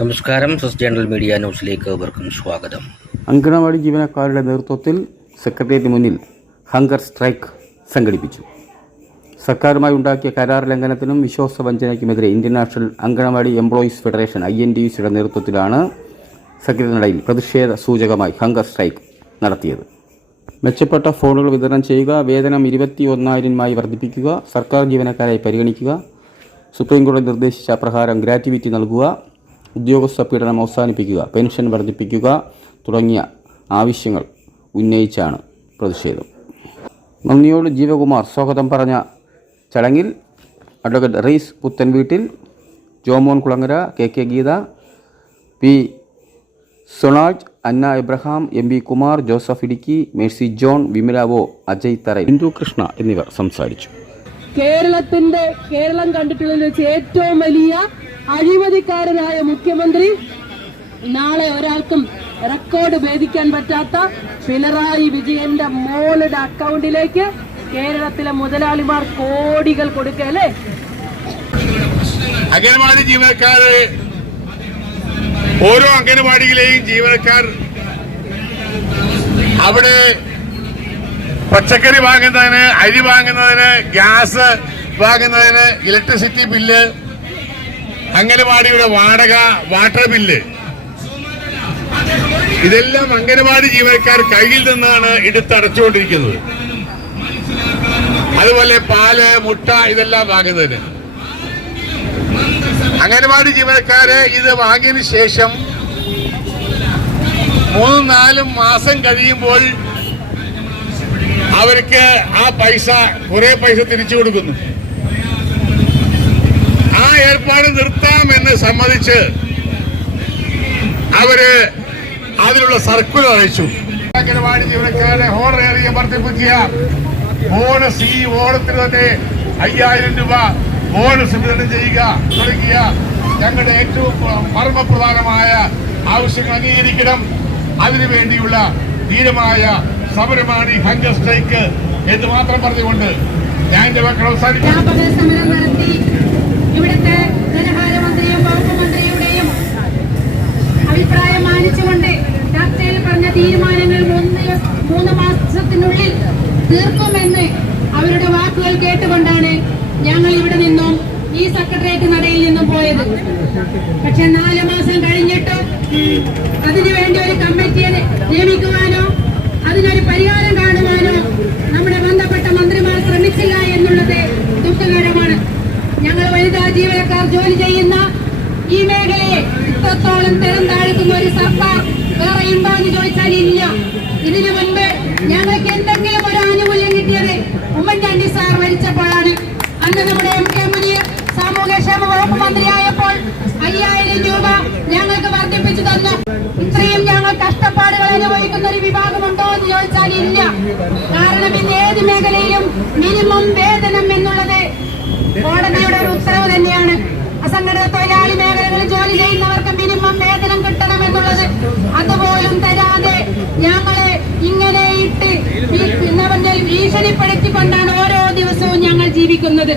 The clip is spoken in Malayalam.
നമസ്കാരം. സസ് ജേണൽ മീഡിയ ന്യൂസിലേക്ക് ഏവർക്കും സ്വാഗതം. അങ്കണവാടി ജീവനക്കാരുടെ നേതൃത്വത്തിൽ സെക്രട്ടേറിയറ്റ് മുന്നിൽ ഹങ്കർ സ്ട്രൈക്ക് സംഘടിപ്പിച്ചു. സർക്കാരുമായി ഉണ്ടാക്കിയ കരാർ ലംഘനത്തിനും വിശ്വാസവഞ്ചനയ്ക്കുമെതിരെ Indian national anganwadi employees federation INTUCയുടെ നേതൃത്വത്തിലാണ് സെക്രട്ടേറിയറ്റിനിടയിൽ പ്രതിഷേധ സൂചകമായി ഹങ്കർ സ്ട്രൈക്ക് നടത്തിയത്. മെച്ചപ്പെട്ട ഫോണുകൾ വിതരണം ചെയ്യുക, വേതനം 21,000 വർദ്ധിപ്പിക്കുക, സർക്കാർ ജീവനക്കാരായി പരിഗണിക്കുക, സുപ്രീംകോടതി നിർദ്ദേശിച്ച പ്രകാരം ഗ്രാറ്റുവിറ്റി നൽകുക, ഉദ്യോഗസ്ഥ പീഡനം അവസാനിപ്പിക്കുക, പെൻഷൻ വർദ്ധിപ്പിക്കുക തുടങ്ങിയ ആവശ്യങ്ങൾ ഉന്നയിച്ചാണ് പ്രതിഷേധം. നന്ദിയോട് ജീവകുമാർ സ്വാഗതം പറഞ്ഞ ചടങ്ങിൽ advocate Rees Puthenveettil, Jomon Kulangara, KK Geetha, P Sonaj, Anna Abraham, MB Kumar, Joseph Idukki, Mercy John, Vimala O, Ajay Tharayil, Bindu Krishna എന്നിവർ സംസാരിച്ചു. കേരളം കണ്ടിട്ടുള്ള ഏറ്റവും വലിയ അഴിമതിക്കാരനായ മുഖ്യമന്ത്രി, നാളെ ഒരാൾക്കും റെക്കോർഡ് ഭേദിക്കാൻ പറ്റാത്ത പിണറായി വിജയന്റെ മോളുടെ അക്കൗണ്ടിലേക്ക് കേരളത്തിലെ മുതലാളിമാർ കോടികൾ കൊടുക്കല്ലേ. അംഗനവാടി ജീവനക്കാര്, ഓരോ അംഗനവാടിയിലെയും ജീവനക്കാർ അവിടെ പച്ചക്കറി വാങ്ങുന്നതിന്, അരി വാങ്ങുന്നതിന്, ഗ്യാസ് വാങ്ങുന്നതിന്, ഇലക്ട്രിസിറ്റി ബില്ല്, അംഗനവാടിയുടെ വാടക, വാട്ടർ ബില്ല്, ഇതെല്ലാം അംഗനവാടി ജീവനക്കാർ കയ്യിൽ നിന്നാണ് എടുത്തടച്ചുകൊണ്ടിരിക്കുന്നത്. അതുപോലെ പാല്, മുട്ട ഇതെല്ലാം വാങ്ങുന്നതിന് അംഗനവാടി ജീവനക്കാര് ഇത് വാങ്ങിയതിനു ശേഷം 3-4 മാസം കഴിയുമ്പോൾ അവർക്ക് കുറെ പൈസ തിരിച്ചു കൊടുക്കുന്നു. ആ ഏർപ്പാട് നിർത്താമെന്ന് സമ്മതിച്ച് അവര് അതിനുള്ള സർക്കുലർ അയച്ചു. അംഗനവാടി ജീവനക്കാരുടെ ഹോണറേറിയം വർദ്ധിപ്പിക്കുക, ബോണസ് ഈ ഓണത്തിന് തന്നെ 5,000 രൂപ ബോണസ് വിതരണം ചെയ്യുക തുടങ്ങിയ ഞങ്ങളുടെ ഏറ്റവും മർമ്മപ്രധാനമായ ആവശ്യങ്ങൾ അംഗീകരിക്കണം. അതിനുവേണ്ടിയുള്ള ധീരമായ സമരമാണ് ഈ ഹങ്കർ സ്ട്രൈക്ക് എന്ന് മാത്രം പറഞ്ഞുകൊണ്ട് ഞാൻ എന്റെ വാക്കുകൾ അവസാനിപ്പിക്കും. ഇവിടുത്തെ ധനകാര്യമന്ത്രിയും വകുപ്പ് മന്ത്രിയുടെയും അഭിപ്രായം മാനിച്ചുകൊണ്ട് ചർച്ചയിൽ പറഞ്ഞ തീരുമാനങ്ങൾ 3 മാസത്തിനുള്ളിൽ തീർക്കുമെന്ന് അവരുടെ വാക്കുകൾ കേട്ടുകൊണ്ടാണ് ഞങ്ങൾ ഇവിടെ നിന്നും ഈ സെക്രട്ടേറിയറ്റ് നടയിൽ നിന്നും പോയത്. പക്ഷെ 4 മാസം കഴിഞ്ഞിട്ട് അതിനുവേണ്ടി ഒരു കമ്മിറ്റിയെ നിയമിക്കുവാനോ അതിനൊരു പരിഹാരം കാണുവാനോ നമ്മുടെ ബന്ധപ്പെട്ട മന്ത്രിമാർ ശ്രമിച്ചില്ല എന്നുള്ളത് ദുഃഖകരമാണ്. ഞങ്ങൾ വനിതാ ജീവനക്കാർ ജോലി ചെയ്യുന്ന ഈ മേഖലയെ ഇത്രത്തോളം തരം താഴ്ത്തുന്ന ഒരു സർക്കാർ വേറെ ഉണ്ടോയെന്ന് ചോദിച്ചാൽ ഇല്ല. ഇതിനു മുൻപ് ഞങ്ങൾക്ക് എന്തെങ്കിലും ഒരു ആനുകൂല്യം കിട്ടിയത് ഉമ്മൻചാണ്ടി സാർ മരിച്ചപ്പോഴാണ്. അന്ന് നമ്മുടെ MK മുനീർ സാമൂഹ്യക്ഷേമ വകുപ്പ് മന്ത്രിയായപ്പോൾ 5,000 രൂപ ഞങ്ങൾക്ക് വർദ്ധിപ്പിച്ചു തന്നു. ഇത്രയും ഞങ്ങൾ കഷ്ടപ്പാടുകൾ അനുഭവിക്കുന്ന ഒരു വിഭാഗമുണ്ടോ എന്ന് ചോദിച്ചാൽ ഇല്ല. കാരണം ഇന്ന് ഏത് മേഖലയിലും മിനിമം വേതനം എന്നുള്ളത് കോടതിയുടെ ഒരു ഉത്തരവ് തന്നെയാണ്. അസംഘടിത തൊഴിലാളി മേഖലകളിൽ ജോലി ചെയ്യുന്നവർക്ക് മിനിമം വേതനം കിട്ടണമെന്നുള്ളത് അതുപോലും തരാതെ ഞങ്ങളെ ഇങ്ങനെ ഇട്ട് ഭീഷണിപ്പെടുത്തിക്കൊണ്ടാണ് ഓരോ ദിവസവും ഞങ്ങൾ ജീവിക്കുന്നത്.